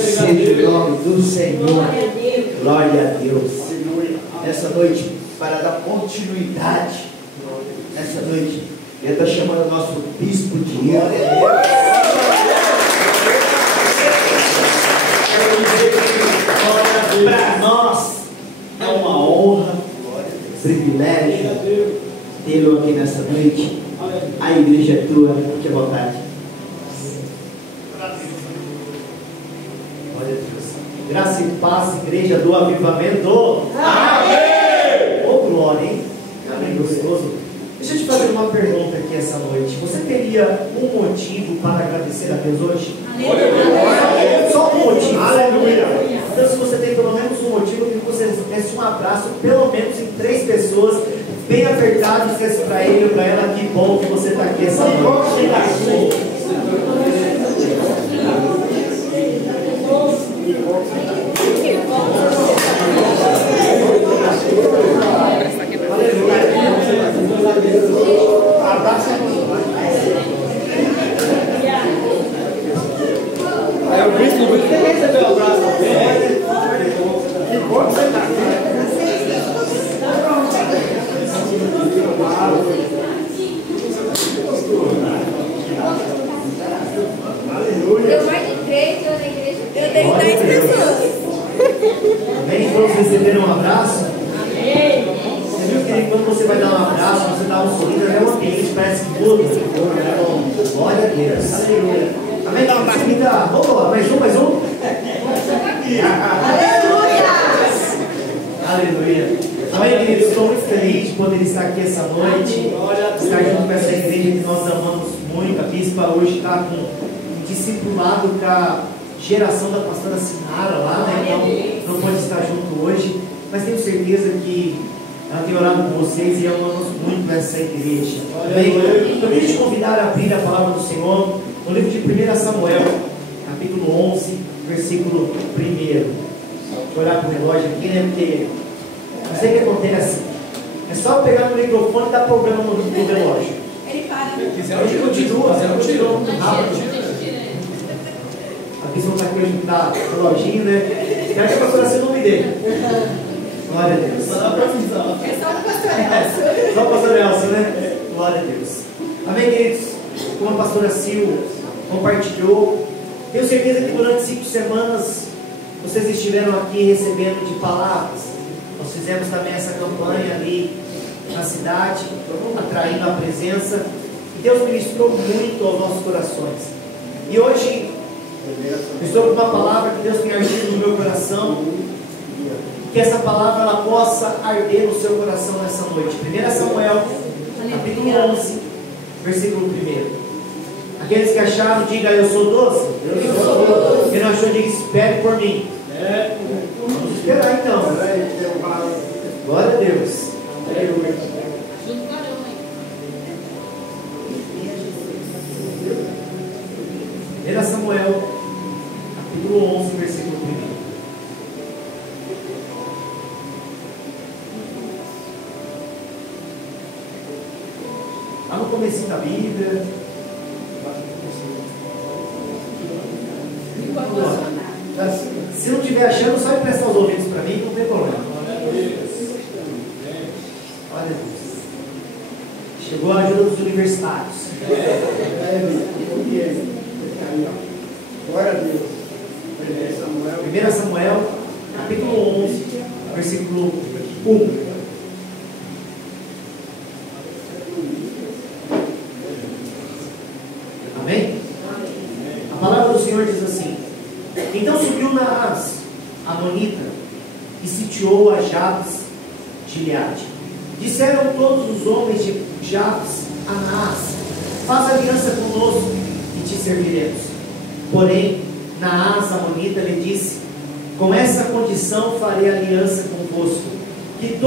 seja o nome do Senhor. Glória a Deus. Essa noite, para dar continuidade, essa noite, ele está chamando o nosso bispo de Glória. Para nós é uma honra, privilégio tê-lo aqui nessa noite. A igreja é tua, fique à vontade. Glória a Deus. Graça e paz, igreja do avivamento. Amém! Ô glória, hein? Amém, gostoso. Deixa eu te fazer uma pergunta aqui essa noite. Você teria um motivo para agradecer a Deus hoje? Aleluia. Só um motivo. Aleluia. Então, se você tem pelo menos um motivo, eu queria que você desse um abraço, pelo menos em 3 pessoas, bem apertado, e dissesse para ele ou para ela: que bom que você está aqui essa noite. Eu mais de 3, eu na igreja. Eu tenho 10 pessoas. Amém? Todos receberam um abraço? Amém. Você viu que quando você vai dar um abraço, você dá um sorriso, até o ambiente parece que muda. Glória a Deus. Amém? Dá um abraço. Vamos lá, mais um. Aleluia. Amém, queridos? Estou muito feliz de poder estar aqui essa noite. Estar junto com essa igreja que nós amamos muito. A bispa hoje está com um discipulado com a geração da pastora Sinara lá, né? Então não pode estar junto hoje. Mas tenho certeza que ela tem orado com vocês e amamos muito essa igreja. Amém? Eu queria te convidar a abrir a palavra do Senhor no livro de 1 Samuel, capítulo 11, versículo 1. Vou olhar para o relógio aqui, né? Porque não sei o que acontece. É só pegar no microfone e dar problema no relógio. Ele para. Hoje continua muito rápido. A pessoa está aqui hoje tá reloginho, né? Quero que a pastora seja o nome dele. Glória a Deus. É só o pastor Nelson. Só o pastor Nelson, né? Glória a Deus. Amém, queridos? Como a pastora Sil compartilhou, tenho certeza que durante 5 semanas vocês estiveram aqui recebendo de palavras. Nós fizemos também essa campanha ali na cidade, atraindo a presença, e Deus ministrou muito aos nossos corações. E hoje eu estou com uma palavra que Deus tem ardido no meu coração, que essa palavra ela possa arder no seu coração nessa noite. 1 Samuel, capítulo 11, versículo 1. Aqueles que acharam, diga: eu sou doce. Quem não achou, diga: espere por mim. Vamos esperar então. Glória a Deus. Aleluia. 1 Samuel, capítulo 11, versículo 1. Lá no começo da Bíblia. Se não estiver achando, só emprestar os ouvidos para mim, não tem problema. Olha Deus. Chegou a ajuda dos universitários. Glória a Deus. 1 Samuel, capítulo 11, versículo 1. Amém? A palavra do Senhor diz assim: então subiu Naás, amonita, e sitiou a Jabes de Gileade. Disseram todos os homens de Jabes a Naás: faz aliança conosco e te serviremos. Porém, Naás, amonita, lhe disse: com essa condição farei aliança convosco, que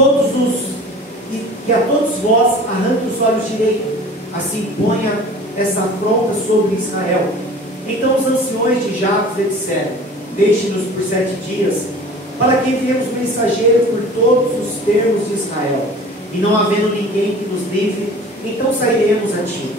a todos vós arranque os olhos direitos, assim ponha essa afronta sobre Israel. Então os anciões de Jabes lhe disseram: deixe-nos por 7 dias, para que enviemos mensageiro por todos os termos de Israel, e não havendo ninguém que nos livre, então sairemos a ti.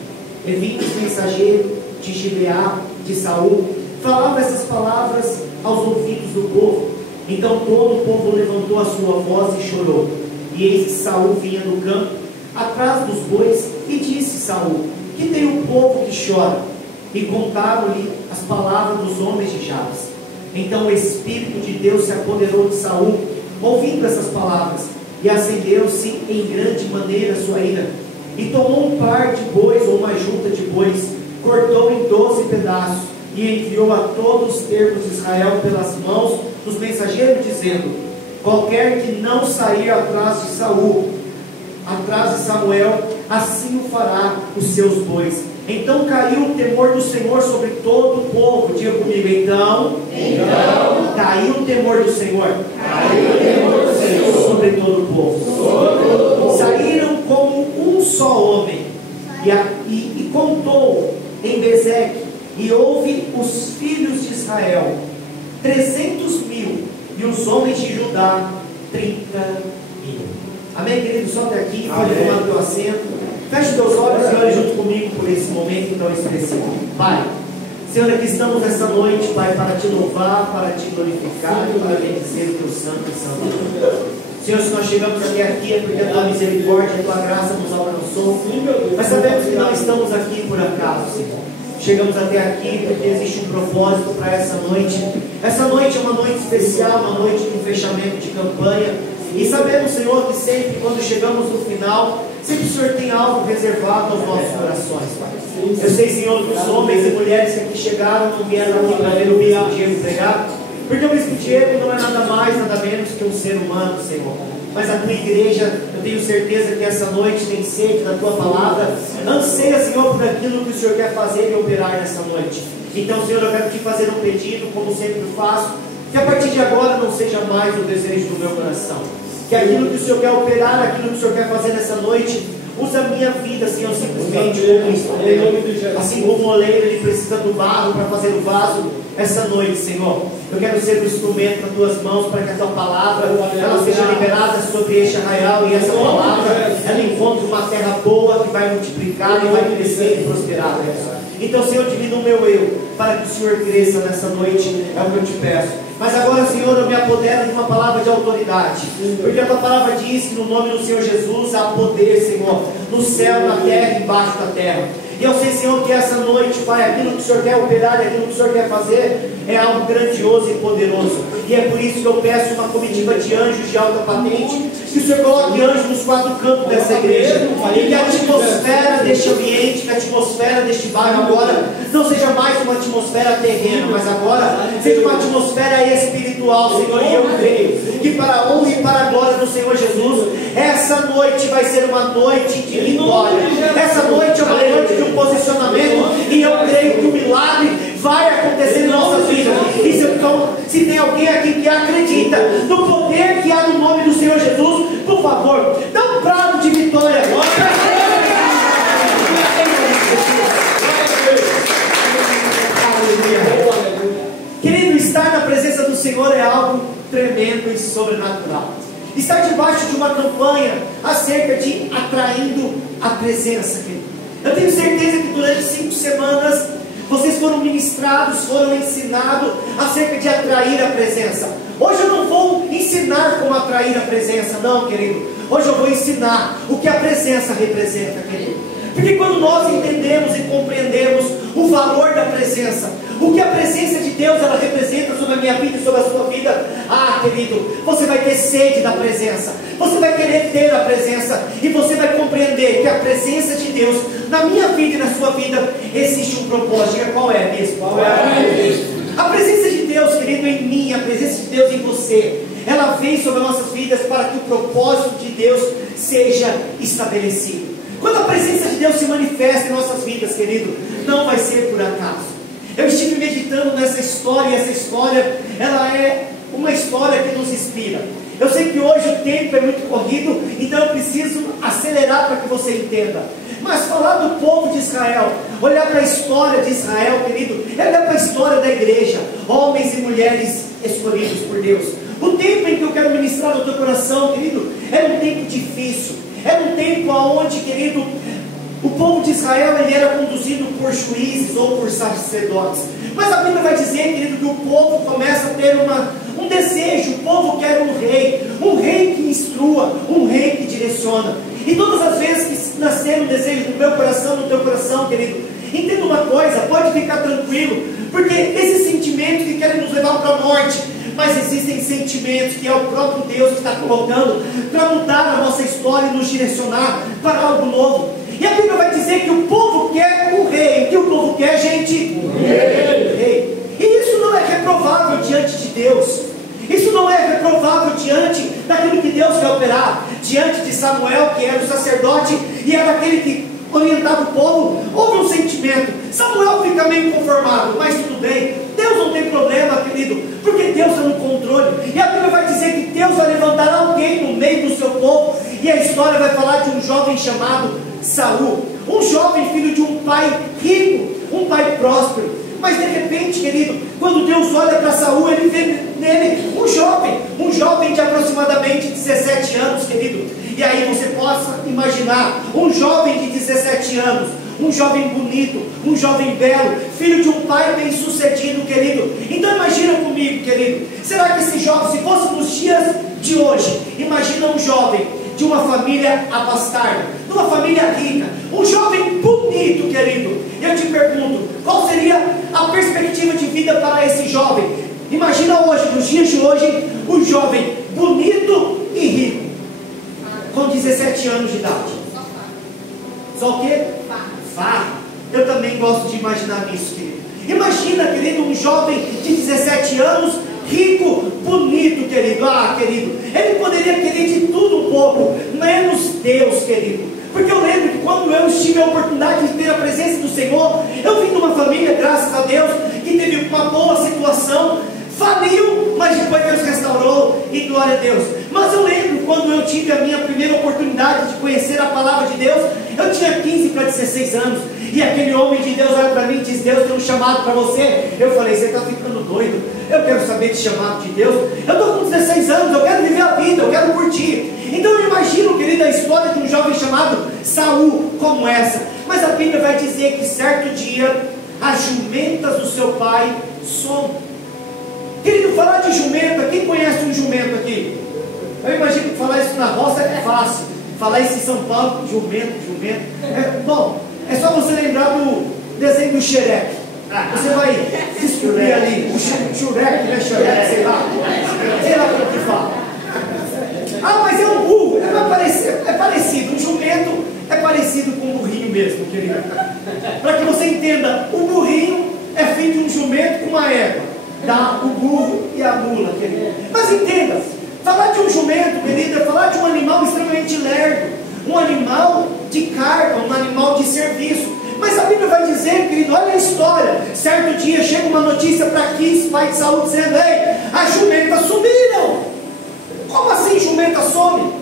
E vindo os mensageiros de Gileade, de Saul, falava essas palavras, aos ouvidos do povo. Então todo o povo levantou a sua voz e chorou. E eis que Saul vinha do campo, atrás dos bois, e disse Saul: que tem o povo que chora? E contaram-lhe as palavras dos homens de Jabes. Então o Espírito de Deus se apoderou de Saul, ouvindo essas palavras, e acendeu-se em grande maneira sua ira, e tomou um par de bois, ou uma junta de bois, cortou em 12 pedaços, e enviou a todos os termos de Israel pelas mãos dos mensageiros, dizendo: qualquer que não sair atrás de Saul, atrás de Samuel, assim o fará os seus bois. Então caiu o temor do Senhor sobre todo o povo. Diga comigo, então caiu o temor do Senhor, sobre todo o povo. Saíram como um só homem, e contou em Bezeque, e houve os filhos de Israel 300.000, e os homens de Judá 30.000. Amém, querido? Só até aqui, pode tomar o teu assento. Feche os teus olhos e olhe junto comigo por esse momento tão especial. Pai, Senhor, aqui estamos nessa noite, Pai, para te louvar, para te glorificar e para bendizer o teu santo e santo nome. Senhor, se nós chegamos até aqui é porque a tua misericórdia, a tua graça nos alcançou. Mas sabemos que não estamos aqui por acaso, Senhor. Chegamos até aqui porque existe um propósito para essa noite. Essa noite é uma noite especial, uma noite de um fechamento de campanha. E sabemos, Senhor, que sempre quando chegamos no final, sempre o Senhor tem algo reservado aos nossos corações, Pai. Eu sei, Senhor, que os homens e mulheres que aqui chegaram não vieram aqui para ver o Bispo Diego pregar, porque o Bispo Diego não é nada mais, nada menos que um ser humano, Senhor. Mas a tua igreja, eu tenho certeza que essa noite tem sede da tua palavra, anseia, Senhor, por aquilo que o Senhor quer fazer e operar nessa noite. Então, Senhor, eu quero te fazer um pedido, como sempre faço, que a partir de agora não seja mais o desejo do meu coração, que aquilo que o Senhor quer operar, aquilo que o Senhor quer fazer nessa noite, usa a minha vida, Senhor, simplesmente como instrumento. Assim como o oleiro ele precisa do barro para fazer o vaso, essa noite, Senhor, eu quero ser o instrumento nas tuas mãos, para que a tua palavra ela seja liberada sobre este arraial, e essa palavra ela encontre uma terra boa que vai multiplicar e vai crescer e prosperar, Deus. Então, Senhor, diminua o meu eu, para que o Senhor cresça nessa noite, é o que eu te peço. Mas agora, Senhor, eu me apodero de uma palavra de autoridade, porque a tua palavra diz que no nome do Senhor Jesus há poder, Senhor, no céu, na terra e embaixo da terra. E eu sei, Senhor, que essa noite, Pai, aquilo que o Senhor quer operar, aquilo que o Senhor quer fazer, é algo grandioso e poderoso. E é por isso que eu peço uma comitiva de anjos de alta patente, que o Senhor coloque anjos nos quatro cantos dessa igreja, e que a atmosfera deste ambiente, que a atmosfera deste bairro agora, não seja mais uma atmosfera terrena, mas agora seja uma atmosfera espiritual, Senhor. E eu creio que para a honra e para a glória do Senhor Jesus, essa noite vai ser uma noite de vitória. Essa noite é uma noite de um posicionamento, e eu creio que o milagre vai acontecer em nossas vidas. E se tem alguém aqui que acredita no poder que há no nome do Senhor Jesus, por favor, dá um brado de vitória agora. Querido, estar na presença do Senhor é algo tremendo e sobrenatural. Estar debaixo de uma campanha acerca de atraindo a presença, querido. Eu tenho certeza que durante 5 semanas vocês foram ministrados, foram ensinados acerca de atrair a presença. Hoje eu não vou ensinar como atrair a presença, não, querido. Hoje eu vou ensinar o que a presença representa, querido. Porque quando nós entendemos e compreendemos o valor da presença, o que a presença de Deus ela representa sobre a minha vida e sobre a sua vida, querido, você vai ter sede da presença, você vai querer ter a presença, e você vai compreender que a presença de Deus na minha vida e na sua vida existe um propósito. Qual é mesmo? Qual é? A presença de Deus, querido, em mim, a presença de Deus em você, ela vem sobre as nossas vidas para que o propósito de Deus seja estabelecido. Quando a presença de Deus se manifesta em nossas vidas, querido, não vai ser por acaso. Eu estive meditando nessa história, e essa história, ela é uma história que nos inspira. Eu sei que hoje o tempo é muito corrido, então eu preciso acelerar para que você entenda. Mas falar do povo de Israel, olhar para a história de Israel, querido, é olhar para a história da igreja, homens e mulheres escolhidos por Deus. O tempo em que eu quero ministrar no teu coração, querido, era um tempo difícil, era um tempo onde, querido, O povo de Israel, ele era conduzido por juízes ou por sacerdotes. Mas a Bíblia vai dizer, querido, que o povo começa a ter um desejo. O povo quer um rei que instrua, um rei que direciona. E todas as vezes que nascer um desejo no meu coração, no teu coração, querido, entenda uma coisa, pode ficar tranquilo, porque esses sentimentos que querem nos levar para a morte, mas existem sentimentos que é o próprio Deus que está colocando para mudar a nossa história e nos direcionar para algo novo. E a Bíblia vai dizer que o povo quer o rei. O que o povo quer, gente? O rei. E isso não é reprovável diante de Deus. Isso não é reprovável diante daquilo que Deus quer operar. Diante de Samuel, que era o sacerdote e era aquele que orientava o povo, houve um sentimento. Samuel fica meio conformado, mas tudo bem. Deus não tem problema, querido, porque Deus está no controle. E a Bíblia vai dizer que Deus vai levantar alguém no meio do seu povo. E a história vai falar de um jovem chamado Saul, um jovem filho de um pai rico, um pai próspero. Mas de repente, querido, quando Deus olha para Saul, ele vê nele um jovem de aproximadamente 17 anos, querido. E aí você possa imaginar um jovem de 17 anos, um jovem bonito, um jovem belo, filho de um pai bem sucedido, querido. Então imagina comigo, querido, será que esse jovem, se fosse nos dias de hoje, imagina um jovem de uma família abastada, de uma família rica, um jovem bonito, querido. Eu te pergunto, qual seria a perspectiva de vida para esse jovem? Imagina hoje, nos dias de hoje, um jovem bonito e rico, com 17 anos de idade. Só o quê? Farra. Eu também gosto de imaginar isso, querido. Imagina, querido, um jovem de 17 anos, rico, bonito, querido. Ah, querido, ele poderia querer de tudo um pouco, menos Deus, querido. Porque eu lembro que quando eu tive a oportunidade de ter a presença do Senhor, eu vim de uma família, graças a Deus, que teve uma boa situação, faliu, mas depois Deus restaurou, e glória a Deus. Mas eu lembro quando eu tive a minha primeira oportunidade de conhecer a palavra de Deus, eu tinha 15 para 16 anos, e aquele homem de Deus olha para mim e diz: Deus tem um chamado para você. Eu falei: você está ficando doido, eu quero saber de chamado de Deus, eu estou com 16 anos, eu quero viver a vida, eu quero curtir. Então eu imagino, querida, a história de um jovem chamado Saul como essa. Mas a Bíblia vai dizer que certo dia as jumentas do seu pai somem. Querido, falar de jumenta, quem conhece um jumento aqui? Eu imagino que falar isso na roça é fácil. Falar isso em São Paulo, jumento. Bom, é só você lembrar do desenho do Shrek. Você vai descobrir ali, o Shrek, né? Shrek, sei lá como que fala. Ah, mas é um burro, é parecido, um jumento é parecido com um burrinho mesmo, querido. Para que você entenda, o burrinho é filho de um jumento com uma égua. Dá o burro e a mula, querido. Mas entenda, falar de um jumento, querido, é falar de um animal extremamente lerdo, um animal de carga, um animal de serviço. Mas a Bíblia vai dizer, querido, olha a história. Certo dia chega uma notícia para Quis, pai de Saul, dizendo: ei, as jumentas sumiram. Como assim jumenta some?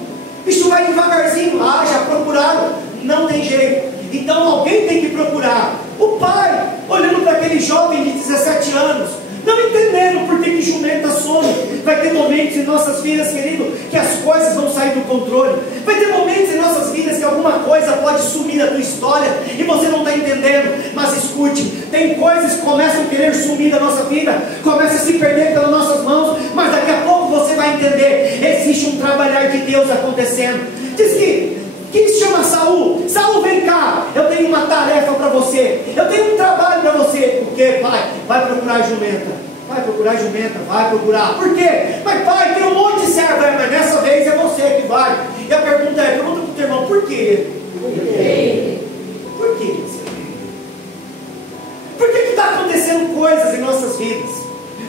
Isso vai devagarzinho. Ah, já procuraram? Não tem jeito. Então alguém tem que procurar. O pai, olhando para aquele jovem de 17 anos, não entendendo por que jumenta some. Vai ter momentos em nossas vidas, querido, que as coisas vão sair do controle. Vai ter momentos em nossas vidas que alguma coisa pode sumir da tua história e você não está entendendo. Mas escute, tem coisas que começam a querer sumir da nossa vida, começam a se perder pelas nossas mãos, mas daqui a pouco você vai entender. Existe um trabalhar de Deus acontecendo. Diz que se chama Saul. Saul, vem cá, eu tenho uma tarefa para você, eu tenho um trabalho para você. Por quê, pai? Vai procurar jumenta. Vai procurar jumenta, vai procurar. Por quê? Mas pai, tem um monte de servo, mas dessa vez é você que vai. E a pergunta é, pergunta para o teu irmão: por quê? Por quê? Por que está acontecendo coisas em nossas vidas?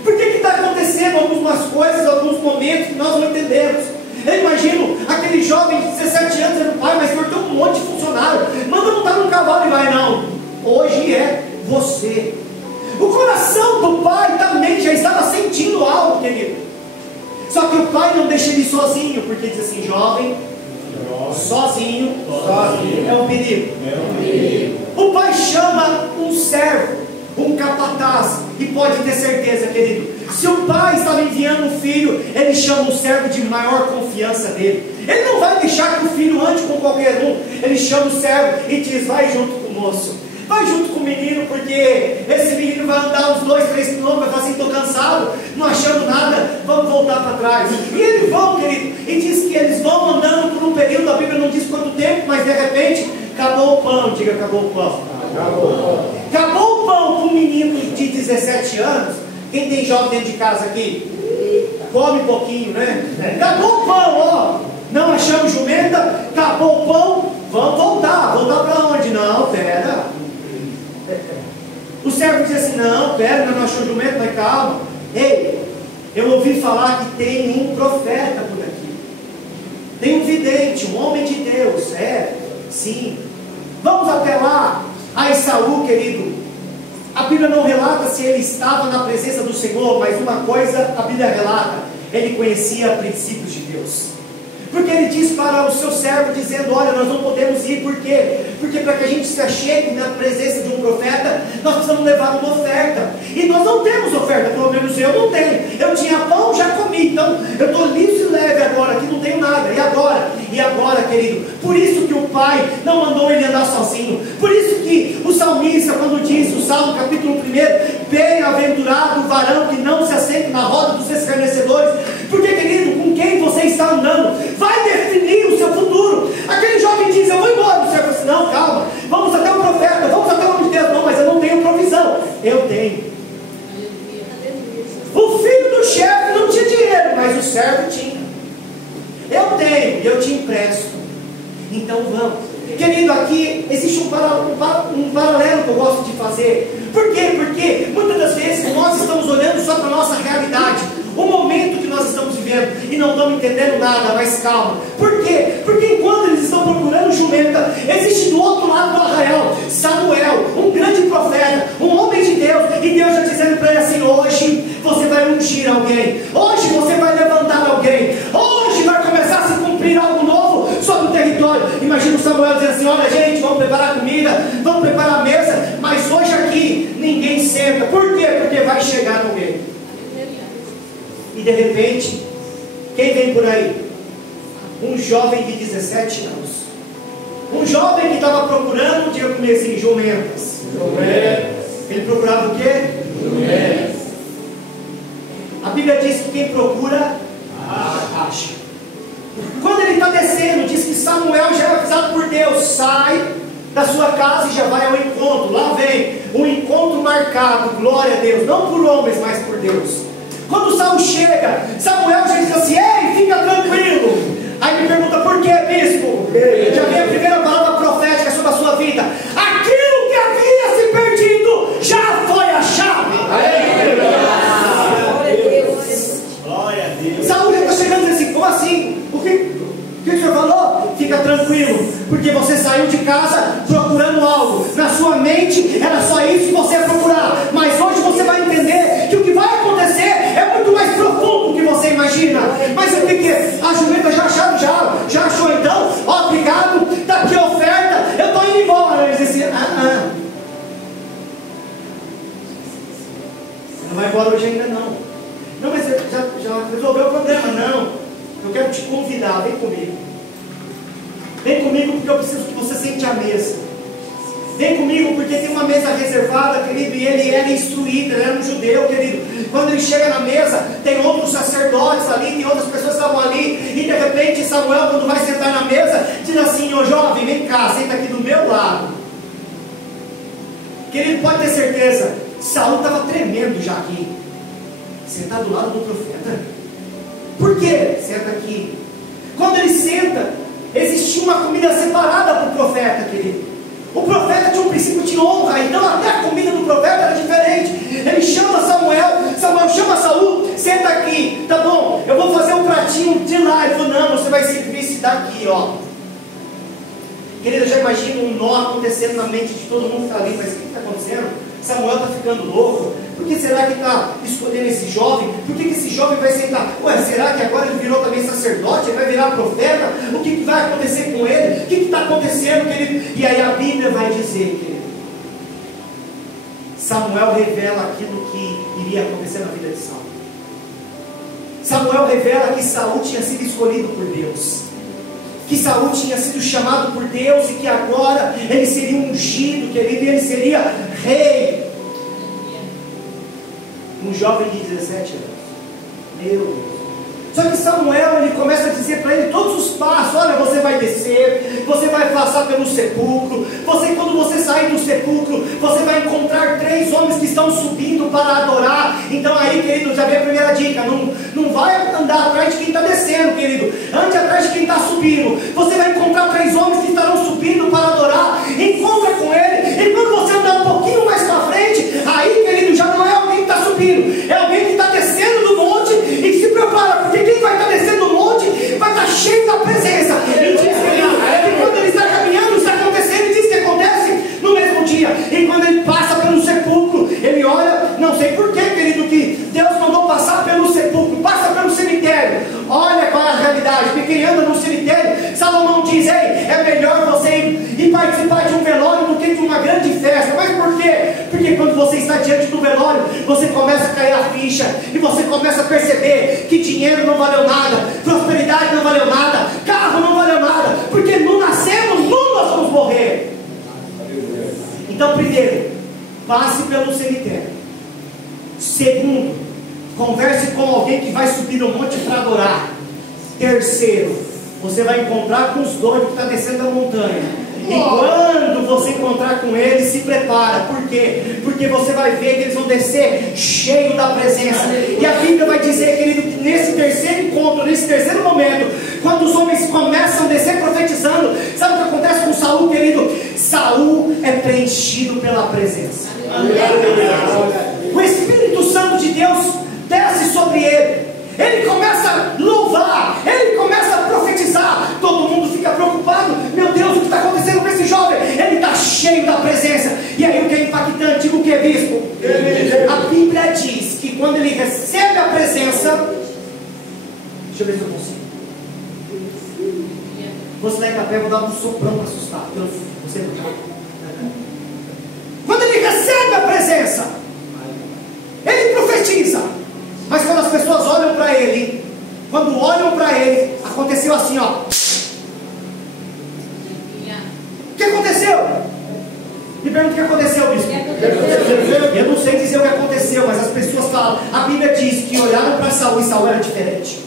Por que está acontecendo algumas coisas, alguns momentos que nós não entendemos? Eu imagino aquele jovem de 17 anos dizendo: pai, mas eu tenho um monte de funcionário, manda montar num cavalo e vai. Não, hoje é você. O coração do pai também já estava sentindo algo, querido. Só que o pai não deixa ele sozinho, porque diz assim: jovem, sozinho é um perigo. O pai chama um servo, um capataz, e pode ter certeza, querido, se o pai estava enviando um filho, ele chama um servo de maior confiança dele. Ele não vai deixar que o filho ande com qualquer um. Ele chama o servo e diz: vai junto com o moço, vai junto com o menino, porque esse menino vai andar uns 2, 3 quilômetros, vai falar assim: estou cansado, não achando nada, vamos voltar para trás. E eles vão, querido, e diz que eles vão andando por um período, a Bíblia não diz quanto tempo, mas de repente, acabou o pão. Diga: acabou o pão. Acabou o pão com um menino de 17 anos. Quem tem jovem dentro de casa aqui? Come um pouquinho, né? Acabou o pão, ó. Não achamos jumenta, acabou o pão, vamos voltar. Voltar para onde? Não, pera. O servo diz assim: não, pera, não achou jumento, mas calma. Ei, eu ouvi falar que tem um profeta por aqui. Tem um vidente, um homem de Deus. Sim. Vamos até lá. Aí Saul, querido, a Bíblia não relata se ele estava na presença do Senhor, mas uma coisa a Bíblia relata: ele conhecia princípios de Deus. Porque ele diz para o seu servo, dizendo: olha, nós não podemos ir, por quê? Porque para que a gente se achegue na presença de um profeta, nós precisamos levar uma oferta. E nós não temos oferta, pelo menos eu não tenho. Eu tinha pão, já comi, então eu estou liso e leve agora, aqui não tenho nada. E agora, querido, por isso que o pai não mandou ele andar sozinho. Por isso que o salmista, quando diz, o Salmo capítulo 1, bem-aventurado o varão que não se assenta na roda dos escarnecedores. Porque, querido, com quem você está andando vai definir o seu futuro. Aquele jovem diz: eu vou embora. O servo diz: não, calma, vamos até o profeta, vamos até o homem de Deus. Não, mas eu não tenho provisão. Eu tenho. O filho do chefe não tinha dinheiro, mas o servo tinha. Eu tenho e eu te empresto. Então vamos. Querido, aqui existe um paralelo que eu gosto de fazer. Por quê? Porque muitas das vezes nós estamos olhando só para a nossa realidade, o momento que nós estamos vivendo, e não estamos entendendo nada. Mas calma. Por quê? Porque enquanto eles estão procurando jumenta, existe do outro lado do arraial Samuel, um grande profeta, um homem de Deus, e Deus já dizendo para ele assim: hoje você vai ungir alguém, hoje você vai levantar alguém, hoje vai começar a se cumprir algo novo sobre o território. Imagina o Samuel dizendo assim: olha, gente, vamos preparar comida, vamos preparar a mesa, mas hoje aqui ninguém senta. Por quê? Porque vai chegar alguém. E de repente, quem vem por aí? Um jovem de 17 anos. Um jovem que estava procurando, diga comigo assim, jumentas. Ele procurava o quê? Jumentas. A Bíblia diz que quem procura, acha. Quando ele está descendo, diz que Samuel já era avisado por Deus: sai da sua casa e já vai ao encontro. Lá vem um encontro marcado, glória a Deus, não por homens, mas por Deus. Quando Saul chega, Samuel já diz assim: ei, fica tranquilo. Aí me pergunta: por que, bispo? Já vem a primeira palavra profética sobre a sua vida: aquilo que havia se perdido já foi achado. Glória a Deus. Saul já está chegando e diz assim: como assim? O que o senhor falou? Fica tranquilo, porque você saiu de casa procurando algo. Na sua mente era só isso que você ia procurar, mas hoje você vai entender que o que vai acontecer é muito mais profundo do que você imagina. Mas o que a jumenta já acharam? Já achou? Então, ó, obrigado, está aqui a oferta, eu estou indo embora. Ele disse assim: você não vai embora hoje ainda não. Não, mas você já resolveu o problema. Não, eu quero te convidar, vem comigo. Vem comigo porque eu preciso que você sente a mesa. Vem comigo porque tem uma mesa reservada, querido, e ele era instruído, ele era um judeu, querido. Quando ele chega na mesa, tem outros sacerdotes ali, tem outras pessoas que estavam ali, e de repente Samuel, quando vai sentar na mesa, diz assim: ô jovem, vem cá, senta aqui do meu lado. Querido, pode ter certeza, Saul estava tremendo já aqui, sentado do lado do profeta. Por quê? Senta aqui. Quando ele senta, existia uma comida separada para o profeta, querido. O profeta tinha um princípio de honra, então até a comida do profeta era diferente. Ele chama Samuel chama Saul: senta aqui, tá bom, eu vou fazer um pratinho de lá. Ele falou: não, você vai servir esse daqui, ó. Querido, eu já imagino um nó acontecendo na mente de todo mundo que está ali. Mas o que está acontecendo? Samuel está ficando louco. Por que será que está escolhendo esse jovem? Por que esse jovem vai sentar? Ué, será que agora ele virou também sacerdote? Ele vai virar profeta? O que vai acontecer com ele? O que está acontecendo, querido? E aí a Bíblia vai dizer, querido, Samuel revela aquilo que iria acontecer na vida de Saul. Samuel revela que Saul tinha sido escolhido por Deus. que Saul tinha sido chamado por Deus e que agora ele seria ungido, querido, e ele seria rei. Um jovem de 17 anos. Meu Deus. Só que Samuel, ele começa a dizer para ele todos os passos. Olha, você vai descer, você vai passar pelo sepulcro, quando você sair do sepulcro, você vai encontrar 3 homens que estão subindo para adorar. Então aí, querido, já vem a primeira dica. Não vai andar atrás de quem está descendo, querido. Ande atrás de quem está subindo. Você vai encontrar 3 homens que estarão subindo para adorar. Encontra com ele. E quando você andar um pouquinho mais para frente, aí, querido, já não é alguém que está subindo, é alguém que está descendo do monte. E se prepara, porque quem vai estar descendo do monte vai estar cheio da presença. E diz que quando ele está caminhando, está acontecendo, e diz que acontece no mesmo dia. E quando ele passa pelo sepulcro, ele olha, não sei porquê, querido, que Deus mandou passar pelo sepulcro, passa pelo cemitério. Olha qual é a realidade, porque quem anda no cemitério, Salomão diz, ei, é melhor você ir participar de um velório do que de uma grande festa. Mas por quê? Porque quando você está diante do velório, você começa a cair a ficha, e você começa a perceber que dinheiro não valeu nada, prosperidade não valeu nada, carro não valeu nada, porque não nascemos, não nós vamos morrer. Então, primeiro, passe pelo cemitério. Segundo, converse com alguém que vai subir no monte para adorar. Terceiro, você vai encontrar com os doidos que estão descendo a montanha. E quando você encontrar com eles, se prepara. Por quê? Porque você vai ver que eles vão descer cheio da presença. E a Bíblia vai dizer, querido, que nesse terceiro encontro, nesse terceiro momento, quando os homens começam a descer profetizando, sabe o que acontece com Saul, querido? Saul é preenchido pela presença. O Espírito Santo de Deus desce sobre ele. Ele começa a louvar, ele começa a profetizar. Todo mundo fica preocupado. Meu Deus, o que está acontecendo com esse jovem? Ele está cheio da presença. E aí o que é impactante, o que é, bispo? A Bíblia diz que quando ele recebe a presença, deixa eu ver se eu consigo. Você lá em Capé, vou dar um soprão para assustar. Quando ele recebe a presença, ele profetiza. Mas quando as pessoas olham para ele, quando olham para ele, aconteceu assim, ó. O que aconteceu? Me pergunta o que aconteceu, bispo. Eu não sei dizer o que aconteceu, mas as pessoas falam. A Bíblia diz que olharam para Saul e Saul era diferente.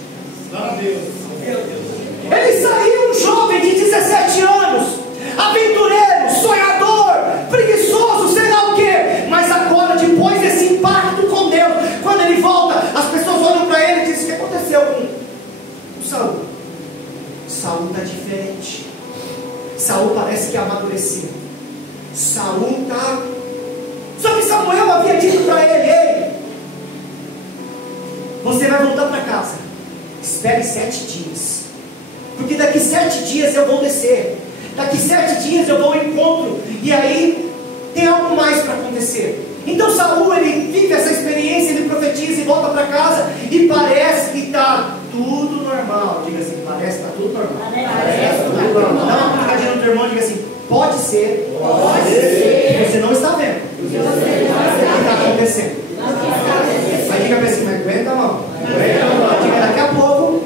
Ele saiu um jovem de 17 anos, aventureiro, sonhador, preguiçoso, sei lá o que. Mas agora, depois desse impacto com Deus, quando ele volta, as pessoas olham para ele e dizem: o que aconteceu com Saul? Saul está diferente. Saul parece que amadureceu. Saul está... Só que Samuel havia dito para ele: ei, você vai voltar para casa, espere 7 dias, porque daqui 7 dias eu vou descer, daqui 7 dias eu vou ao encontro, e aí tem algo mais para acontecer. Então Saul, ele vive essa experiência, ele profetiza e volta para casa, e parece que está tudo normal. Diga assim: parece que está tudo normal. Parece tudo normal. Dá uma pancadinha no teu irmão e diga assim: pode ser. Pode ser. Você não está vendo o que está acontecendo. Aí diga para assim: mas aguenta a mão. Diga: daqui a pouco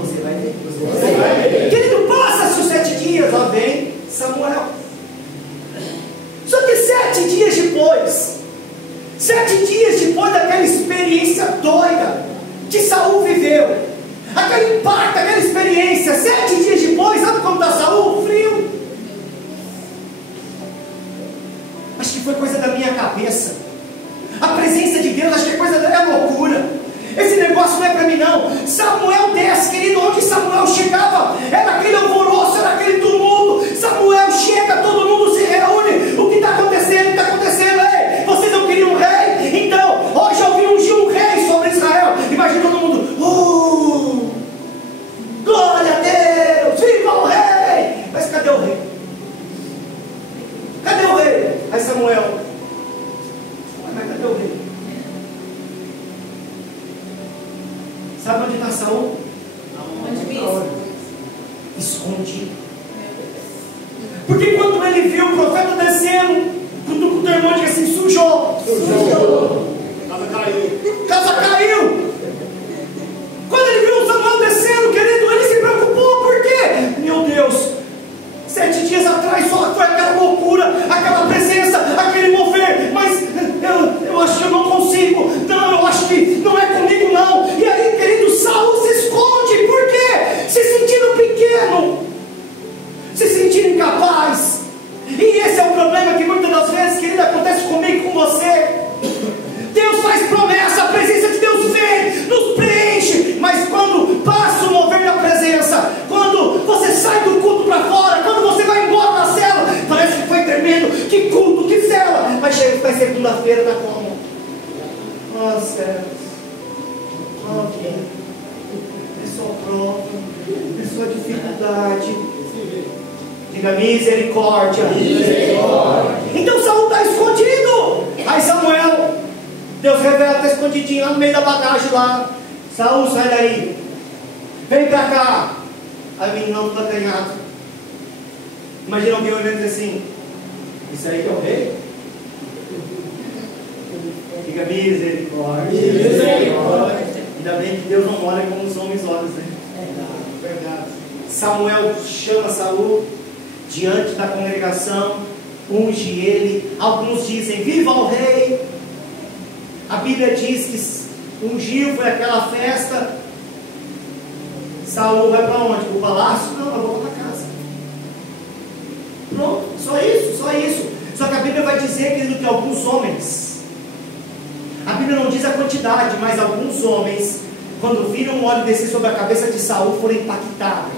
você vai ver. Você vai ver. Querido, passa-se os 7 dias, lá vem Samuel. Só que 7 dias depois, 7 dias depois daquela experiência doida que Saul viveu, aquele impacto, aquela experiência, 7 dias depois, sabe como está Saul? Frio. Acho que foi coisa da minha cabeça. A presença de Deus, acho que é coisa da minha loucura. Esse negócio não é para mim não. Samuel desce, querido, onde Samuel chegava, era aquele alvoroço, era aquele tumulto. Samuel chega, todo mundo se reúne. O que está acontecendo? O que está acontecendo? Ei, vocês não queriam um rei? Então, hoje eu vim ungir um rei sobre Israel. Imagina todo mundo: glória a Deus, viva o rei. Mas cadê o rei? Cadê o rei? Aí Samuel: mas cadê o rei? Sabe onde está Saul? Escondido. Porque quando ele viu o profeta descendo, quando o teu irmão diz assim: sujou. Casa caiu. Quando ele viu o Samuel descendo, querido, ele se preocupou. Por quê? segunda-feira está como? Oh céus, oh vida, é só prova, é só dificuldade. Diga misericórdia. Misericórdia. Então Saul está escondido. Aí Samuel, Deus revela, está escondidinho lá no meio da bagagem lá. Saul, sai daí, vem pra cá. Aí o menino não está acanhado. Imagina alguém olhando e diz assim: isso aí que é o rei? Diga misericórdia. Misericórdia. Ainda bem que Deus não olha como os homens olham, né? É verdade. Samuel chama Saul diante da congregação, unge ele. Alguns dizem: viva o rei. A Bíblia diz que ungiu, foi aquela festa. Saul vai para onde? Para o palácio? Não, vai voltar para casa. Pronto, só isso, só isso. Só que a Bíblia vai dizer, querido, que alguns homens, a Bíblia não diz a quantidade, mas alguns homens, quando viram o óleo descer sobre a cabeça de Saul, foram impactados.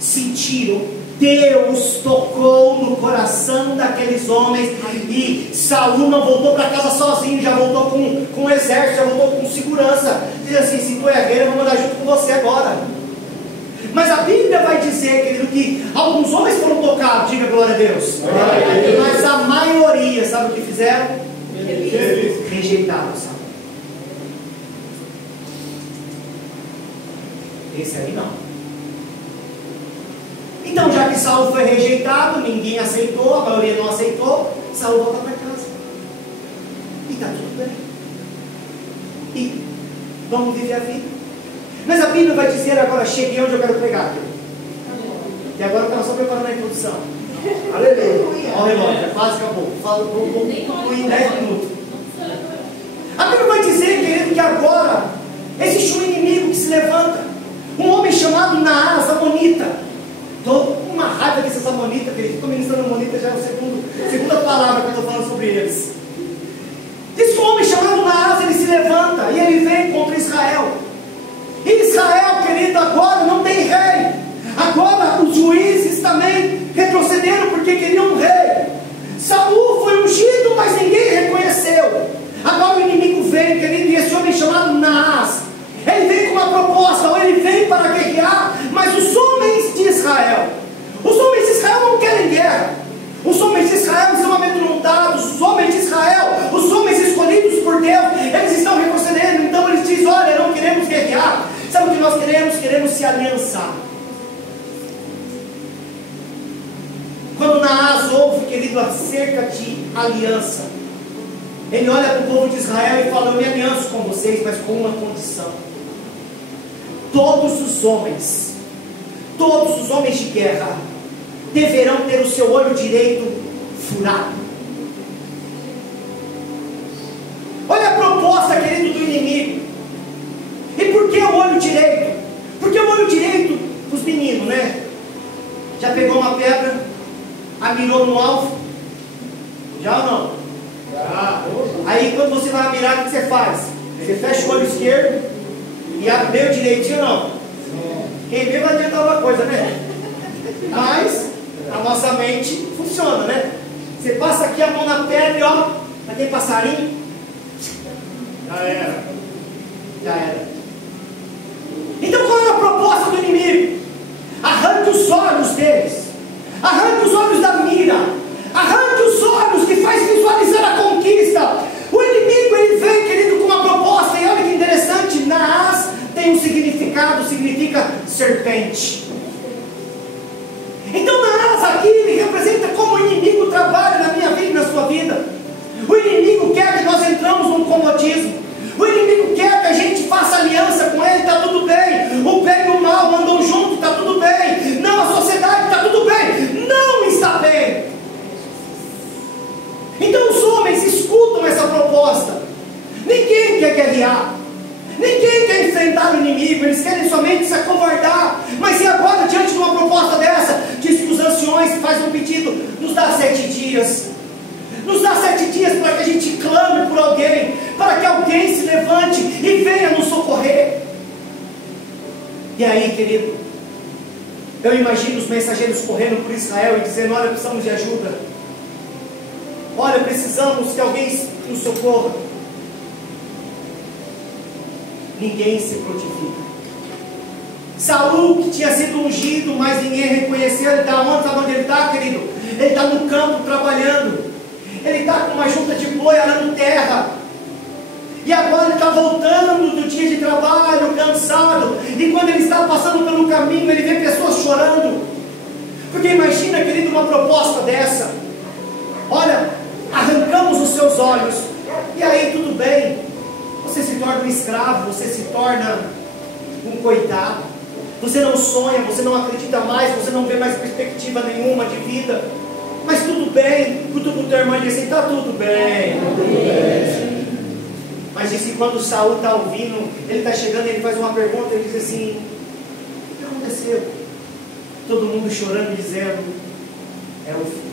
Sentiram, Deus tocou no coração daqueles homens, e Saul não voltou para casa sozinho, já voltou com um exército, já voltou com segurança. Diz assim: se tu é rei, eu vou mandar junto com você agora. Mas a Bíblia vai dizer, querido, que alguns homens foram tocados, diga glória a Deus. Mas a maioria, sabe o que fizeram? Rejeitaram Saul. Esse aí não. Então, já que Saul foi rejeitado, ninguém aceitou, a maioria não aceitou, Saul volta para casa. E está tudo bem. E vamos viver a vida. Mas a Bíblia vai dizer agora, cheguei onde eu quero pregar. E agora eu estava só preparando a introdução. Aleluia. Olha o relógio, já quase acabou. Vou concluir em 10 minutos. A Bíblia vai dizer, querido, que agora existe um inimigo que se levanta. Um homem chamado Naás, amonita. Estou com uma raiva desses amonitas, querido. Estou ministrando amonita, já é a segunda palavra que eu estou falando sobre eles. Diz que um homem chamado Naás, ele se levanta e ele vem contra Israel. E Israel, querido, agora não tem rei. Agora os juízes também retrocederam porque queriam um rei. Saul foi ungido, mas ninguém reconheceu. Agora o inimigo vem, querido, e esse homem chamado Naás, ele vem com uma proposta, ou ele vem para guerrear, mas os homens de Israel não querem guerra. Os homens de Israel estão amedrontados. Os homens de Israel, os homens escolhidos por Deus, eles estão retrocedendo. Então eles dizem: olha, não queremos guerrear. Sabe o que nós queremos? Queremos se aliançar. Quando Naás ouve, querido, acerca de aliança, ele olha para o povo de Israel e fala: eu me alianço com vocês, mas com uma condição. Todos os homens de guerra deverão ter o seu olho direito furado. Olha a proposta, querido, do inimigo. E por que o olho direito? Porque o olho direito, os meninos, né? Já pegou uma pedra, mirou no alvo? Já ou não? Já. Aí quando você vai mirar, o que você faz? Você fecha o olho esquerdo e abre bem o direitinho ou não? Quem vê vai tentar alguma coisa, né? Mas a nossa mente funciona, né? Você passa aqui a mão na pedra e ó, aquele passarinho. Já era. Então qual é a proposta do inimigo? Arranque os olhos deles. Arranque os olhos da mira. Arranque os olhos que faz visualizar a conquista. O inimigo, ele vem, querido, com uma proposta. E olha que interessante, Naás tem um significado, significa serpente. Então Naás aqui, ele representa como o inimigo trabalha na minha vida e na sua vida. O inimigo quer que nós entramos num comodismo. O inimigo quer que a gente faça aliança com ele, está tudo bem. O bem e o mal andam juntos, está tudo bem. Não, a sociedade está tudo bem. Não está bem. Então os homens escutam essa proposta. Ninguém quer guerrear. Ninguém quer enfrentar o inimigo. Eles querem somente se acovardar. Mas e agora, diante de uma proposta dessa? Diz que os anciões fazem um pedido: nos dá 7 dias. Nos dá 7 dias para que a gente clame por alguém, para que alguém se levante e venha nos socorrer. E aí, querido, eu imagino os mensageiros correndo por Israel e dizendo: olha, precisamos de ajuda. olha, precisamos que alguém nos socorra. Ninguém se prontifica. Saul, que tinha sido ungido, mas ninguém reconheceu. Ele está onde? Sabe onde ele está, querido? Ele está no campo trabalhando. Ele está com uma junta de boi arando terra. E agora ele está voltando do dia de trabalho, cansado. E quando ele está passando pelo caminho, ele vê pessoas chorando. Porque imagina, querido, uma proposta dessa. Olha, arrancamos os seus olhos. E aí tudo bem. Você se torna um escravo, você se torna um coitado. Você não sonha, você não acredita mais, você não vê mais perspectiva nenhuma de vida. Mas tudo bem. Cutuca o teu irmão e diz assim: está tudo bem. Mas disse que quando Saul está ouvindo, ele está chegando, ele faz uma pergunta, ele diz assim: o que aconteceu? Todo mundo chorando e dizendo: é o fim.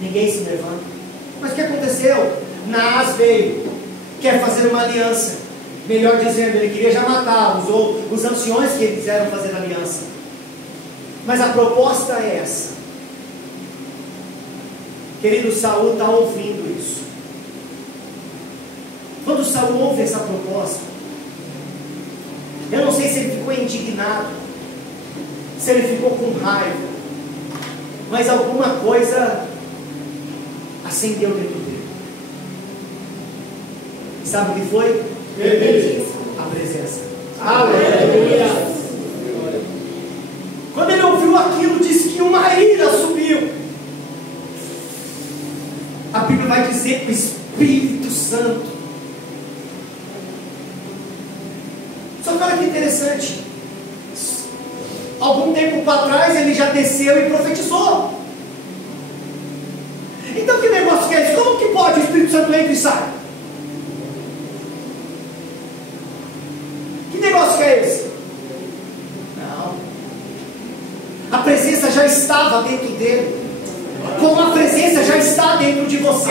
Ninguém se levanta. Mas o que aconteceu? Naás veio, quer fazer uma aliança. Melhor dizendo, ele queria já matar os anciões que quiseram fazer aliança. Mas a proposta é essa. Querido, Saul está ouvindo isso. Quando Saul ouve essa proposta, eu não sei se ele ficou indignado, se ele ficou com raiva, mas alguma coisa acendeu dentro dele. Sabe o que foi? A presença. Aleluia. Quando ele ouviu aquilo, disse que uma ira subiu. A Bíblia vai dizer que o Espírito Santo. Só que olha que interessante. Algum tempo para trás ele já desceu e profetizou. Então que negócio que é esse? Como que pode o Espírito Santo entra e sai? Que negócio que é esse? Não. A presença já estava dentro dele. Como a presença já está dentro de você.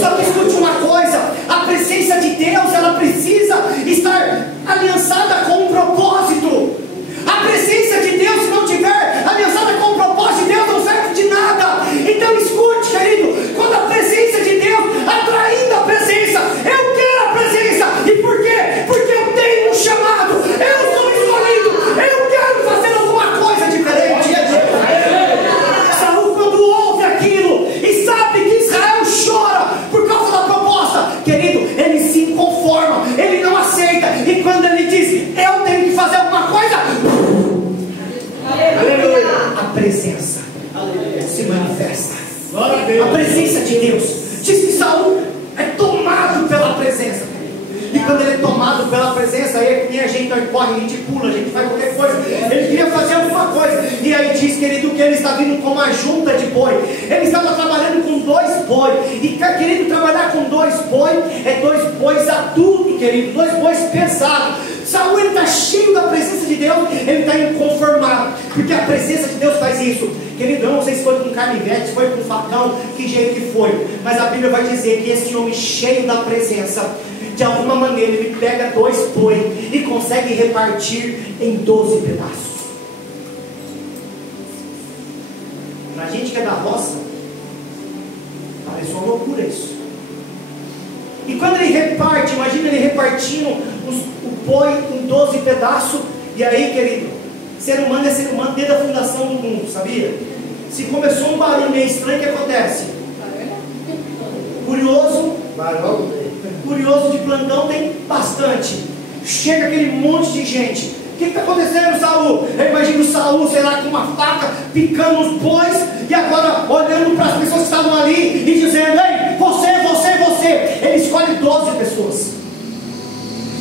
Só que escute uma coisa: a presença de Deus, ela precisa estar aliançada com um propósito. A presença de Deus, se não tiver aliançada com o propósito de Deus, não serve de nada. Então escute, querido, quando a presença de Deus, atraindo a presença, eu quero a presença. E por quê? Porque eu tenho um chamado, eu sou escolhido, eu quero fazer alguma coisa diferente. Saul, quando ouve aquilo e sabe que Israel chora por causa da proposta, querido, ele se conforma, ele não aceita. E quando ele diz: eu tenho que fazer alguma coisa, a presença se manifesta. A presença de Deus. Diz que Saul é tomado pela presença. E quando ele é tomado pela presença, aí é que nem a gente corre, a gente pula, a gente faz qualquer coisa. Ele queria fazer alguma coisa. E aí diz, querido, que ele está vindo com uma junta de boi. Ele estava trabalhando com 2 bois. E querido, trabalhar com 2 bois é 2 bois adultos, querido, 2 bois pesados. Saul, ele está cheio da presença de Deus, ele está inconformado, porque a presença de Deus faz isso. Querido, eu não sei se foi com canivete, se foi com facão, que jeito que foi, mas a Bíblia vai dizer que esse homem cheio da presença, de alguma maneira ele pega 2 bois e consegue repartir em 12 pedaços. Para a gente que é da roça, parece uma loucura isso. E quando ele reparte, imagina ele repartindo o boi em 12 pedaços. E aí, querido, ser humano é ser humano desde a fundação do mundo, sabia? Se começou um barulho meio estranho, o que acontece? Curioso de plantão tem bastante. Chega aquele monte de gente. O que está acontecendo, Saul? Eu imagino Saul, sei lá, com uma faca, picando os bois, e agora olhando para as pessoas que estavam ali e dizendo: ei, você. Ele escolhe 12 pessoas.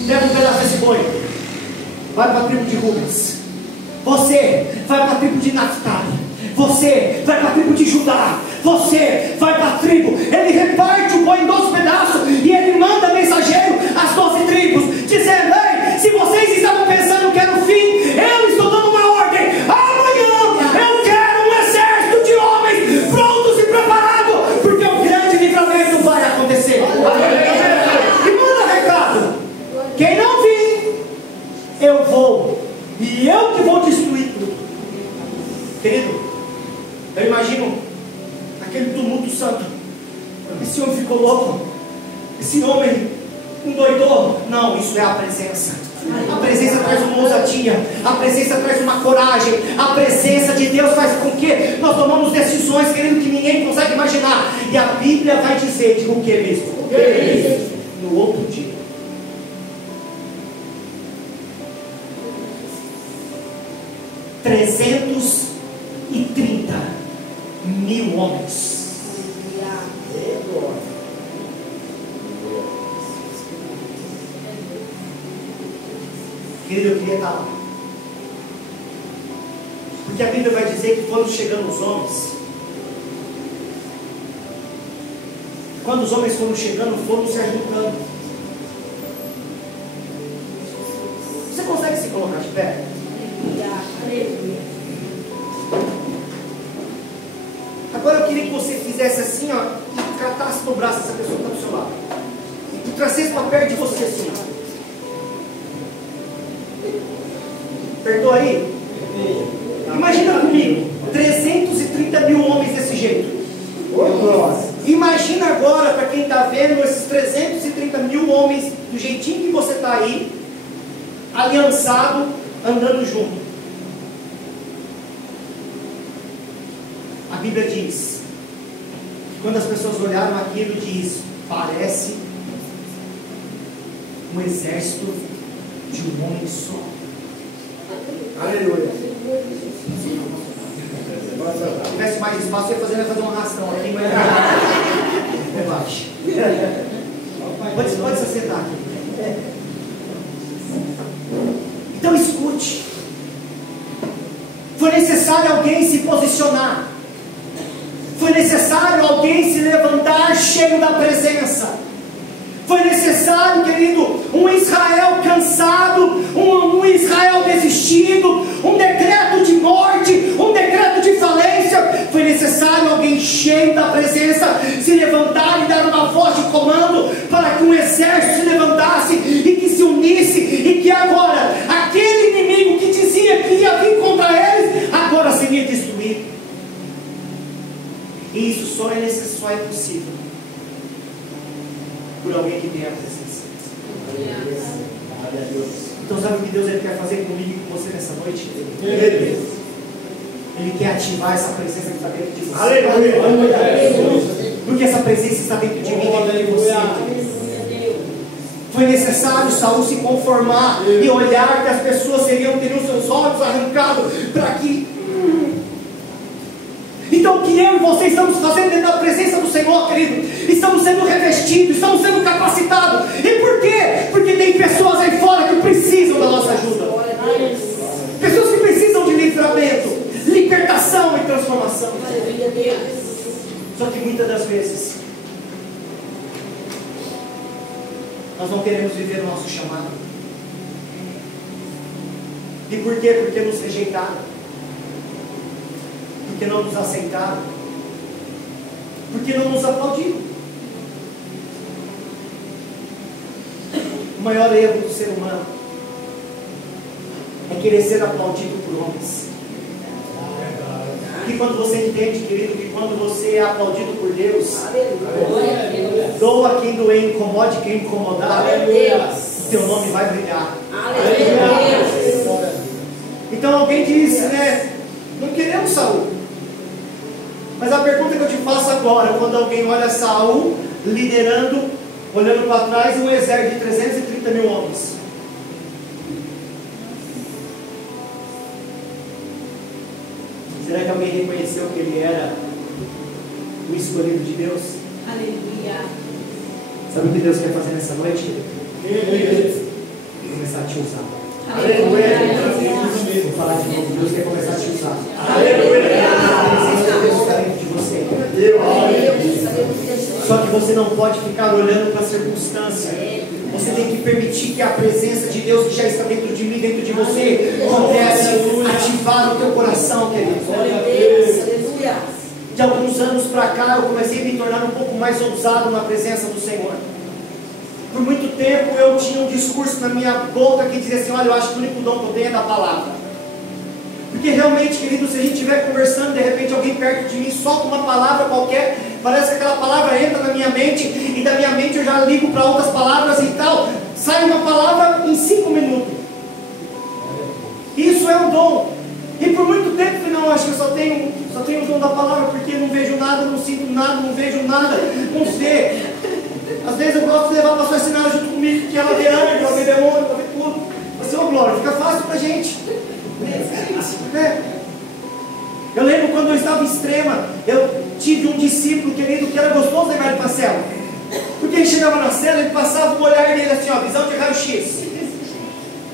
Pega um pedaço desse boi, vai para a tribo de Rubens. Você vai para a tribo de Naftali. Você vai para a tribo de Judá. Você vai para a tribo. Ele reparte o boi em 12 pedaços e ele manda mensageiro às 12 tribos, dizendo: ei, se vocês estavam pensando que era o fim, eu estou dando uma ordem. Amanhã eu quero um exército de homens prontos e preparados, porque o grande livramento vai acontecer. E manda recado: quem não vir, eu vou, e eu que vou destruir tudo. Querido, Eu imagino aquele tumulto santo. Esse homem ficou louco. Esse homem endoidou. Não, isso é a presença. A presença traz uma ousadia. A presença traz uma coragem. A presença de Deus faz com que nós tomamos decisões querendo que ninguém consegue imaginar. E a Bíblia vai dizer, digo o que mesmo? No outro dia. $330.000 homens. Querido, eu queria estar lá. Porque a Bíblia vai dizer que quando chegando os homens, quando os homens foram chegando, foram se ajuntando. Você consegue se colocar de pé? Agora eu queria que você fizesse assim, ó, e catasse no braço essa pessoa que está do seu lado. E trouxesse para perto de você assim, ó. Apertou aí? Imagina comigo, 330.000 homens desse jeito. Imagina agora, para quem está vendo, esses 330.000 homens, do jeitinho que você está aí, aliançado, andando junto. A Bíblia diz, que quando as pessoas olharam aquilo, diz, parece um exército de um homem só. Aleluia. Se tivesse mais espaço, eu ia fazer um arrastão aqui, mas relaxa. Pode se sentar aqui. Então escute. Foi necessário alguém se posicionar. Foi necessário alguém se levantar cheio da presença. Foi necessário, querido, um Israel cansado, um Israel desistido, um decreto de morte, um decreto de falência. Foi necessário alguém cheio da presença se levantar e dar uma voz de comando para que um exército se levantasse e que se unisse, e que agora, aquele inimigo que dizia que ia vir contra eles, agora seria destruído. E isso só é possível por alguém que tem a presença. Então sabe o que Deus quer fazer comigo e com você nessa noite? Ele quer ativar essa presença que está dentro de você. Porque essa presença está dentro de mim e dentro de você. Foi necessário Saul se conformar e olhar que as pessoas teriam seus olhos arrancados para que... Então o que eu e você estamos fazendo dentro da presença do Senhor, querido? Estamos sendo revestidos, estamos sendo capacitados. E por quê? Porque tem pessoas aí fora que precisam da nossa ajuda. Pessoas que precisam de livramento, libertação e transformação. Só que muitas das vezes nós não queremos viver o nosso chamado. E por quê? Porque nos rejeitaram. Porque não nos aceitaram, porque não nos aplaudiram. O maior erro do ser humano é querer ser aplaudido por homens. E quando você entende, querido, que quando você é aplaudido por Deus, doa quem doer, incomode quem incomodar, o teu nome vai brilhar. Então alguém disse, né? Não queremos Saul. Mas a pergunta que eu te faço agora, quando alguém olha Saul liderando, olhando para trás, um exército de 330.000 homens. Será que alguém reconheceu que ele era o escolhido de Deus? Aleluia. Sabe o que Deus quer fazer nessa noite? Começar a te usar. Aleluia. Vou falar de novo. Deus quer começar a te usar. Aleluia. Deus está dentro de você. Só que você não pode ficar olhando para a circunstância. Você tem que permitir que a presença de Deus que já está dentro de mim, dentro de você, comece a ativar o teu coração, querido. De alguns anos para cá, eu comecei a me tornar um pouco mais ousado na presença do Senhor. Por muito tempo eu tinha um discurso na minha boca que dizia assim: olha, eu acho que o único dom que eu tenho é da palavra. Porque realmente, querido, se a gente estiver conversando, de repente alguém perto de mim solta uma palavra qualquer, parece que aquela palavra entra na minha mente, e da minha mente eu já ligo para outras palavras e tal, sai uma palavra em 5 minutos. Isso é um dom. E por muito tempo eu falei, não, acho que eu só tenho o dom da palavra, porque eu não vejo nada, não sinto nada, não vejo nada, não sei. Às vezes eu gosto de levar a pastora Sinara junto comigo, que ela vê anjo, ela vê demônio, ela vê tudo. Eu falei, ô Glória, fica fácil pra gente. Eu lembro quando eu estava em Extrema, eu tive um discípulo querido que era gostoso levar ele para a cela, porque ele chegava na cela, ele passava o olhar dele assim, ó, visão de raio-x.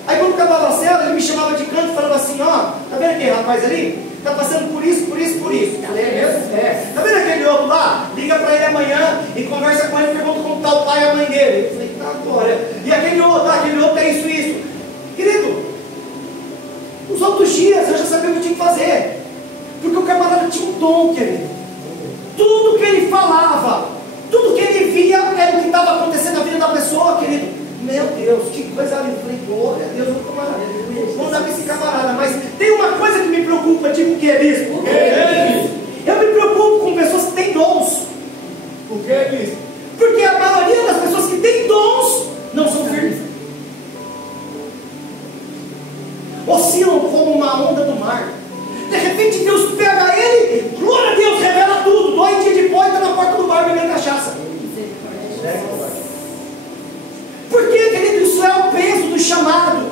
Aí quando acabava a cela, ele me chamava de canto e falava assim, ó, tá vendo aquele rapaz ali? Está passando por isso, por isso, por isso. É mesmo? É. Tá vendo aquele outro lá? Liga para ele amanhã e conversa com ele e pergunta como está o pai e a mãe dele. Eu falei, tá, agora. E aquele outro é isso, isso. Querido, os outros dias eu já sabia o que tinha que fazer. Porque o camarada tinha um dom, querido. Tudo que ele falava, tudo que ele via era o que estava acontecendo na vida da pessoa, querido. Meu Deus, que coisa ali. Eu falei, glória a Deus, vamos dar para esse camarada. Mas tem uma coisa que me preocupa, tipo o que, bispo? Eu me preocupo com pessoas que têm dons. O que é isso? Porque a maioria das pessoas que têm dons não são firmes. Oscilam como uma onda do mar. De repente Deus pega ele, glória a Deus, revela tudo. 2 dias depois está na porta do bar bebendo cachaça. Porque, querido, isso é o peso do chamado.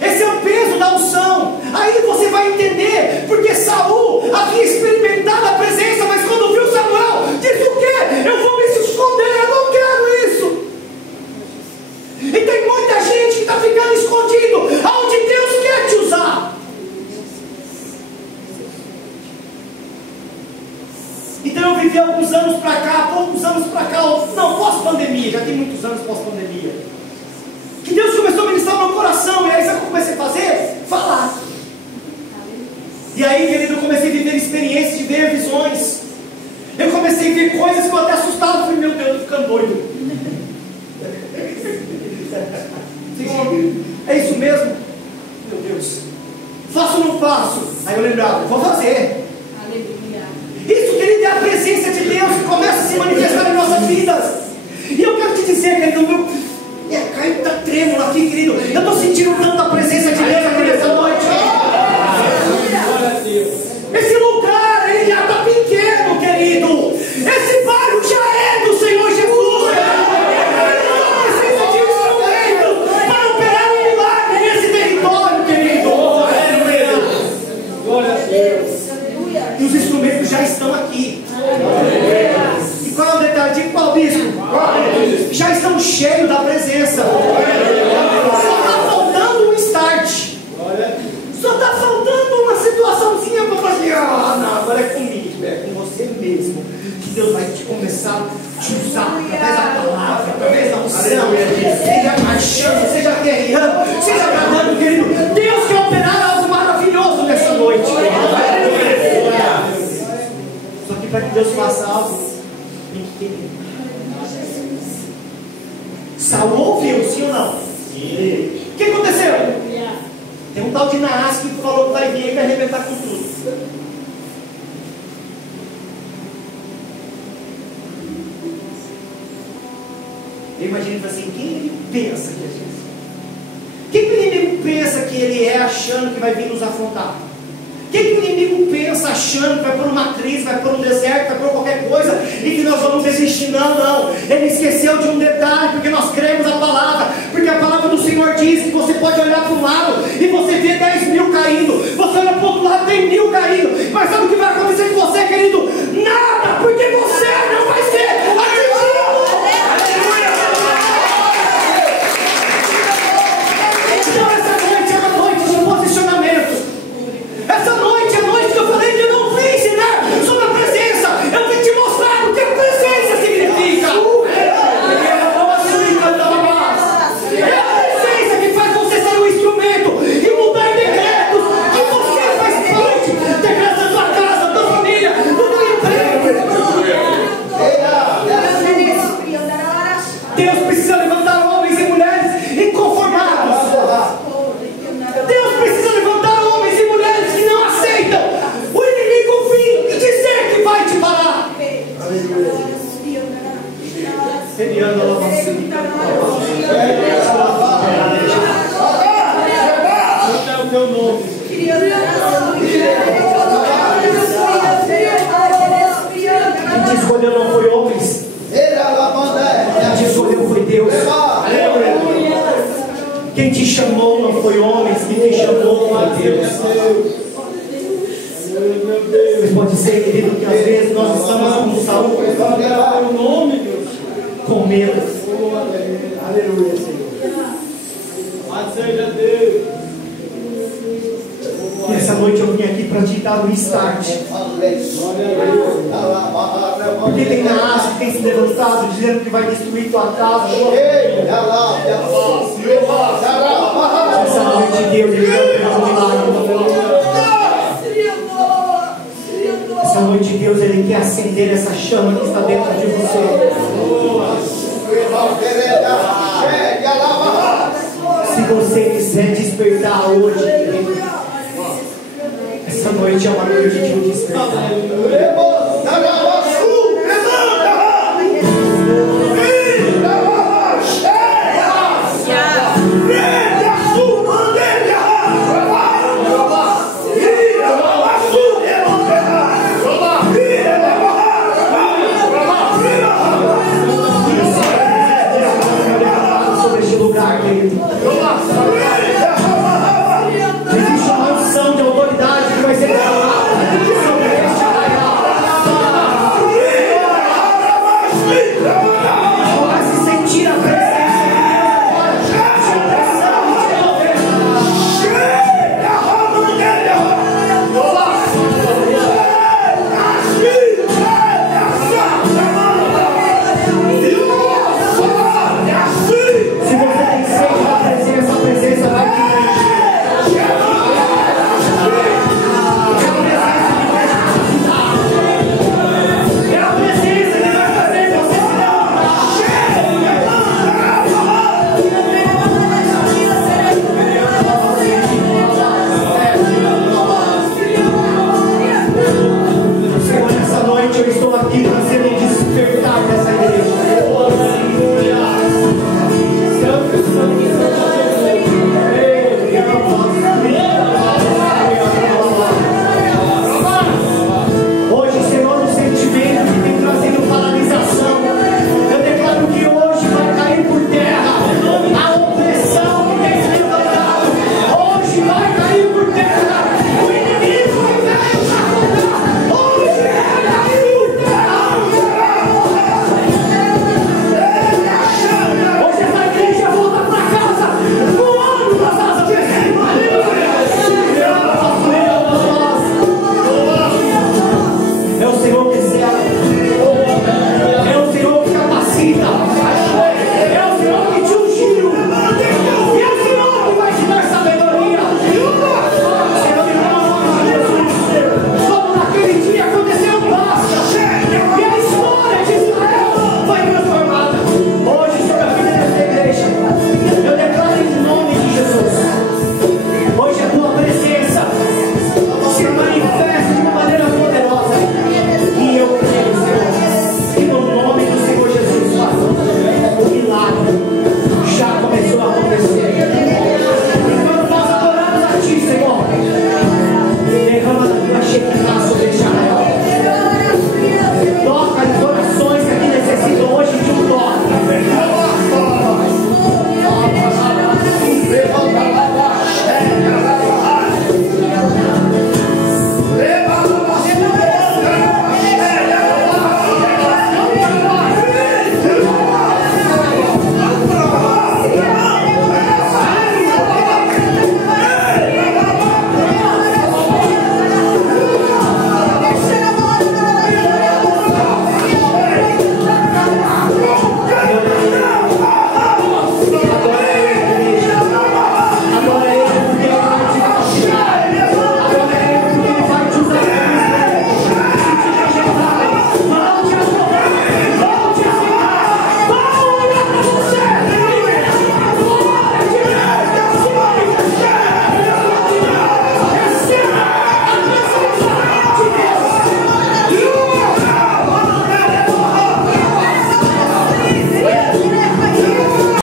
Esse é o peso da unção. Aí você vai entender porque Saul havia experimentado a presença, mas quando viu Samuel, disse o quê? Eu vou me esconder, eu não quero isso. E tem muita gente que está ficando escondido aonde Deus quer te usar. Então eu vivi alguns anos para cá, poucos anos para cá, não, pós-pandemia, já tem muitos anos pós-pandemia, que Deus começou a ministrar no meu coração, e aí sabe o que eu comecei a fazer? Falar. E aí, querido, eu comecei a viver experiências de ver visões. Eu comecei a ver coisas que eu até assustava, falei, meu Deus, eu tô ficando doido. Senhor, é isso mesmo? Meu Deus, faço ou não faço? Aí eu lembrava, vou fazer. Isso, querido, é a presença de Deus que começa a se manifestar em nossas vidas. E eu quero te dizer, querido, minha carne está trêmula aqui, querido. Eu estou sentindo tanta presença de Deus aqui nessa noite. Esse lugar, ele já está pequeno, querido. Esse bairro já é do Senhor Jesus. Ele precisa de instrumentos para operar um milagre nesse território, querido. Glória a Deus. E os instrumentos já estão aqui. E qual é o detalhe? Diga qual, bispo? Já estão cheios da presença. Só está faltando um start. Só está faltando uma situaçãozinha para fazer. Ah, não, agora é comigo, é com você mesmo. Que Deus vai te começar a te usar através da palavra, através da unção. Seja marchando, seja guerreando, seja agradando, querido. Deus quer operar algo maravilhoso nessa noite. Só que para que Deus faça algo, tem que querer. Saul ouviu, sim ou não? Sim. O que aconteceu? Tem um tal de Naás que falou que vai vir e vai arrebentar com tudo. Eu imagino assim, quem ele pensa que é Jesus? Quem o inimigo pensa que ele é achando que vai vir nos afrontar? Quem que o inimigo pensa achando que vai por uma crise, vai por um deserto, vai por qualquer coisa e que nós vamos desistir? Não, não. Ele esqueceu de um detalhe, porque nós cremos a palavra, porque a palavra do Senhor diz que você pode olhar para um lado e você vê 10.000 caindo, você olha para o outro lado, tem 1.000 caindo, mas sabe o que vai acontecer com você, querido? Nada, porque você não vai ser atingido. Então essa noite é uma noite de posicionamento. Essa noite é a noite que eu falei que eu não vim ensinar sobre a presença, eu vim te mostrar o que a presença significa. É a presença que faz você ser um instrumento e mudar decretos, que você faz parte decretos da sua casa, da família. querido, que às vezes nós estamos com saúde, o nome, Deus. com medo. Aleluia, Senhor. Louvado seja Deus. Nessa noite eu vim aqui para te dar um start. Porque tem naás que tem se levantado dizendo que vai destruir tua casa. Essa noite Deus ele vai fazer um milagre. Essa noite Deus ele quer acender essa chama que está dentro de você. Se você quiser despertar hoje, essa noite é uma noite de um despertar.